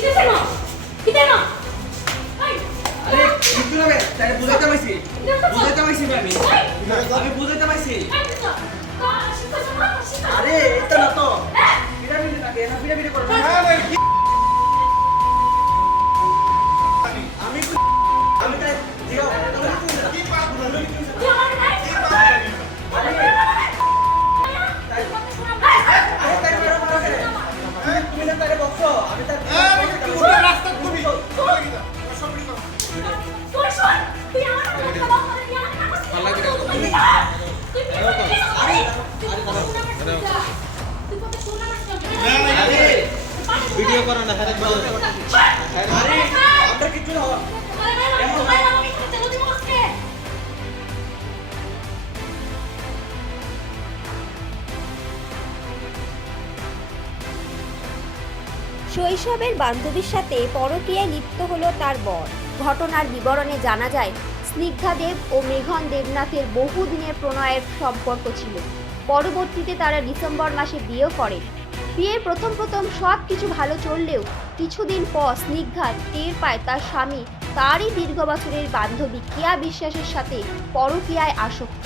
কিতে না আরে কিছু না বে তাই বুঝাইতে পাইছি। বুঝাইতে পাইছি আমি আমি বুঝাইতে পাইছি। আরে হ্যাঁ শৈশবের বান্ধবীর সাথে পরকীয়ায় লিপ্ত হলো তার বর। ঘটনার বিবরণে জানা যায়, স্নিগ্ধা দেব ও মেঘন দেবনাথের বহুদিনের প্রণয়ের সম্পর্ক ছিল। পরবর্তীতে তারা ডিসেম্বর মাসে বিয়েও করেন। বিয়ের প্রথম প্রথম সব কিছু ভালো চললেও কিছুদিন পর স্নিগ্ধা টের পায় তার স্বামী, তারই দীর্ঘ বছরের বান্ধবী কেয়া বিশ্বাসের সাথে পরকিয়ায় আসক্ত।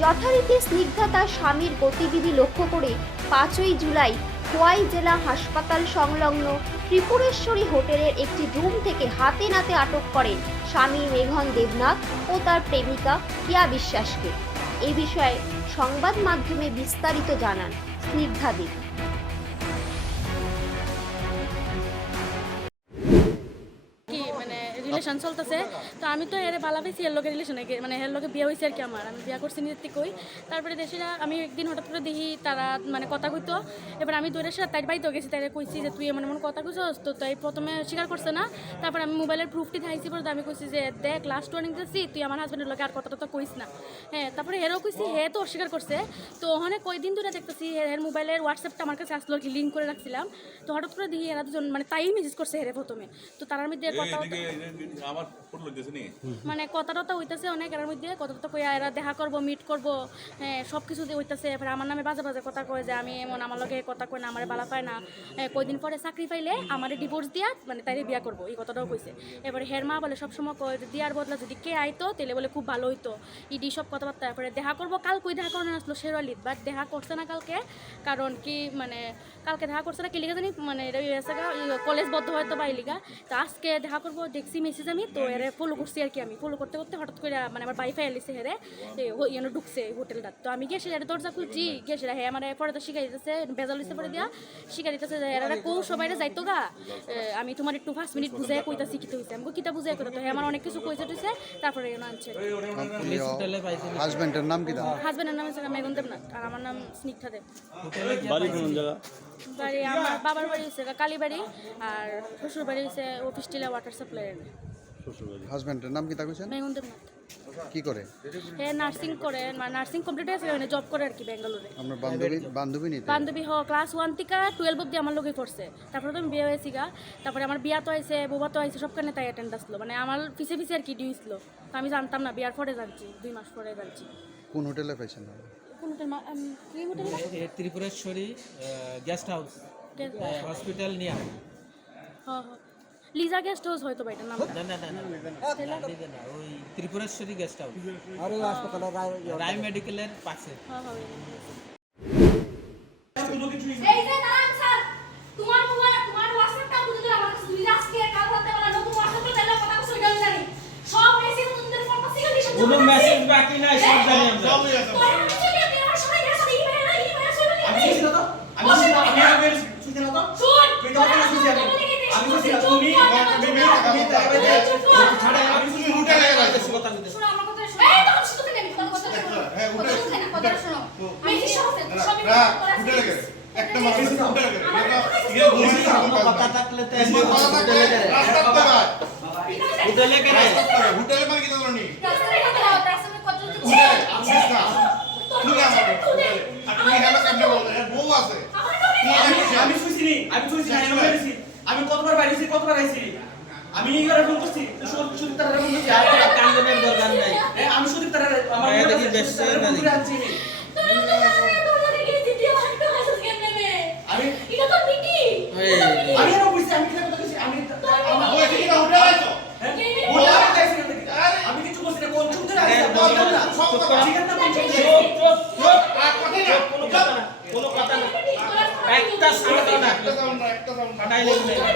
যথারীতি স্নিগ্ধা তার স্বামীর গতিবিধি লক্ষ্য করে পাঁচই জুলাই খোয়াই জেলা হাসপাতাল সংলগ্ন ত্রিপুরেশ্বরী হোটেলের একটি রুম থেকে হাতে নাতে আটক করেন স্বামী মেঘন দেবনাথ ও তার প্রেমিকা কিয়া বিশ্বাসকে। এ বিষয়ে সংবাদ মাধ্যমে বিস্তারিত জানান স্নিগ্ধা দেব। রিলেশন চলতেছে। তো আমি তো এর বালা পাইছি এর লোকের রিলেশনে মানে এর লোকে বিয়ে হয়েছে আর কি আমার। আমি বিয়ে করছি নিজের কই। তারপরে দেশিরা আমি একদিন হঠাৎ করে দেখি তারা মানে কথা কইতো। এবার আমি দূরের সাথে তাই বাড়িতে গেছি তাই কইছি যে তুই এমন এমন কথা কইছস তো তাই প্রথমে স্বীকার করছে না। তারপর আমি মোবাইলের প্রুফটি দেখাইছি পরে আমি কইছি যে দেখ লাস্ট ওয়ার্নিং দিচ্ছি তুই আমার হাজব্যান্ডের লোকে আর কথা তো কইস না। হ্যাঁ তারপরে হেরও কইছি হে তো অস্বীকার করছে। তো ওখানে কয়দিন ধরে দেখতেছি এর মোবাইলের হোয়াটসঅ্যাপটা আমার কাছে আসলো কি লিঙ্ক করে রাখছিলাম। তো হঠাৎ করে দেখি এরা দুজন মানে তাই মেসেজ করছে হেরে প্রথমে। তো তার মধ্যে কথা আমার ফটো লাগতেছে নি? মানে কথা টথা হইতেছে অনেক, এর মধ্যে কথা টথা কইয়া এরা দেখা করব মিট করব হ্যাঁ সব কিছু দিয়ে হইতেছে। এবার আমার নামে বাজে বাজে কথা কয় যে আমি এমন আমার লগে কথা কয় না, আমার বালা পায় না। কয়দিন পরে চাকরি পাইলে আমার ডিভোর্স দিয়া মানে তাইরে বিয়া করব, এই কথাটাও কইছে। এবার হের মা বলে সবসময় কয় যে, দিয়ার বদলা যদি কে আইতো তাহলে বলে খুব ভালো হইতো। ইডি সব কথাবার্তা। তারপরে দেখা করব কাল কই দেখা করানো আসলো শেরওয়ালিত বাট দেখা করছে না কালকে, কারণ কি মানে কালকে দেখা করছে না, কি লিখে জানি মানে কলেজ বদ্ধ হয়তো বা লিগা। তো আজকে দেখা করব, দেখছি মেসেজ আমি তো এর ফলো করছি আর কি আমি। ফলো করতে করতে হঠাৎ করে মানে আমার বাইফাই এলিছে হেরে ইয়ানো ঢুকছে হোটেলটা। তো আমি গিয়ে সেটা দরজা খুলছি সেটা হ্যাঁ আমার পরে তো শিখাই দিতেছে বেজাল দিতে পরে দিয়া শিখাই দিতেছে যে এরা কৌ সবাই যাইতো গা? আমি তোমার একটু পাঁচ মিনিট বুঝাই কইতাছি কি হইছে। আমি কিতা বুঝাই কইতা তো হ্যাঁ আমার অনেক কিছু কইছে টইছে তারপরে এনে আনছে। হাজবেন্ডের নাম কি দাম হাজবেন্ডের নাম হচ্ছে মেঘন দেবনাথ আর আমার নাম স্নিগ্ধা দেব। বাড়ি কোন জায়গা? বাড়ি আমার বাবার বাড়ি হচ্ছে কালীবাড়ি আর শ্বশুর বাড়ি হচ্ছে অফিস টিলা ওয়াটার সাপ্লাইয়ের হাজবেন্ডের নাম কি তা কইছেন কি করে? হ্যাঁ নার্সিং করে মানে নার্সিং কমপ্লিট হয়েছে মানে জব করে আর কি ব্যাঙ্গালোরে। আপনার বান্ধবী বান্ধবী নিতে বান্ধবী হ ক্লাস ওয়ান থেকে টুয়েলভ অব্দি আমার লোকে করছে। তারপরে তো আমি বিয়ে হয়েছি গা। তারপরে আমার বিয়া তো আইছে বোবা তো আইছে সবখানে তাই অ্যাটেন্ড আসলো। মানে আমার পিছে পিছে আর কি ডিউ ছিল। তো আমি জানতাম না বিয়ার পরে জানছি দুই মাস পরে জানছি। কোন হোটেলে পাইছেন? কোন হোটেল কি hotel? Tripureshwari guest house hospital নিয়া হ্যাঁ হ্যাঁ। লিজা গেস্ট হাউস হয়তো বা এটার নাম না না না না ওই ত্রিপুরেশ্বরী গেস্ট হাউস রায় মেডিকেলের পাশে হ্যাঁ হ্যাঁ এই যে দাঁড়ান স্যার তোমার মোবাইল তোমার হোয়াটসঅ্যাপটা বুঝে দিলাম আমার কাছে দুই আজকে কাল রাতে বেলা নতুন হোয়াটসঅ্যাপে দিলে কথা কিছু জানি জানি সব মেসেজ তোমাদের ফোন পাচ্ছি গেলি সব কোনো মেসেজ বাকি নাই সব জানি আমরা তোর আমি চলে গেছি আমার সবাই গেছে ইমেল ইমেল সব আমি শুনছি না তো আমি শুনছি না আমি আমি শুনছি না তো শুন তুই তো আমাকে শুনছি আমি আমি শুনছি না তুমি তুমি তারপরে ছাড়া আমি শুনছি রুটে লাগে যাইতেছি কথা কইতে শোনো আমার কথা শোনো এই তো শুনতে নেই কথা কথা শোনো হ্যাঁ উঠে শুনতে না কথা শোনো মেসেজ সব সব উঠে লাগে একটা মানুষ উঠে গেলে কথা থাকলে তো কথা থাকলে রাস্তার দেবা হোটেলে কে রে হোটেলে মানে কি জানো নি রাস্তায় কথা রাস্তায় কথা উঠে আসিস না তুই আমার হোটেলে আর তুমি হেলা কেমনে বল এর বউ আছে আমি আমি শুনছি নি। আমি শুনছি না আমি বলেছি আমি কতবার বাইরেছি কতবার আইছি? আমি এগারো ফোন করছি শুধু তারা ফোন করছি আর কান্দনের দরকার নাই। আমি শুধু তারা আমার ভাইয়া কোনো কথা না। একটা সাউন্ড না। একটা সাউন্ড না।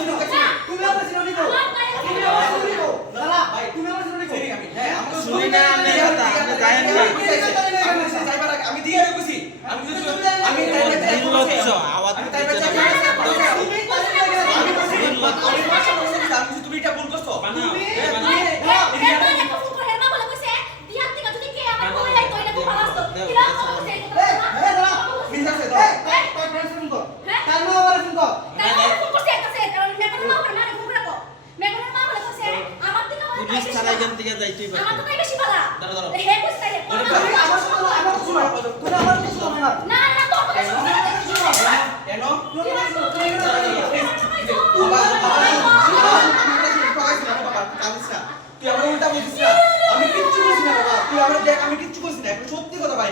আমি কিচ্ছু করছি না বাবা তুই আমার দেখ আমি কিচ্ছু করছি না সত্যি কথা ভাই